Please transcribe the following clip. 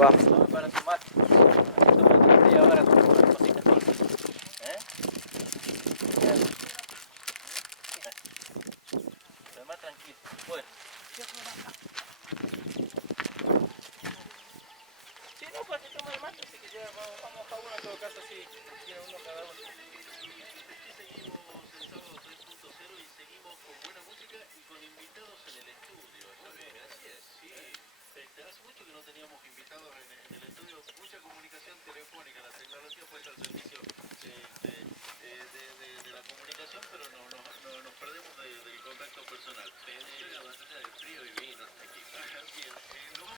Va. Tome para su mate. Tome ahora con unas cositas dulces. ¿Eh? Pero más tranquilo. Bueno. Sí, no, para que tome el mate, así que ya vamos a uno en todo caso, si tiene uno cada uno. Aquí seguimos en Sábado 3.0 y seguimos con buena música y con invitados en el estudio. Está bien, así es, sí. Hace mucho que no teníamos invitados en el estudio, mucha comunicación telefónica, la tecnología puesta al servicio de la comunicación, pero nos perdemos del contacto personal.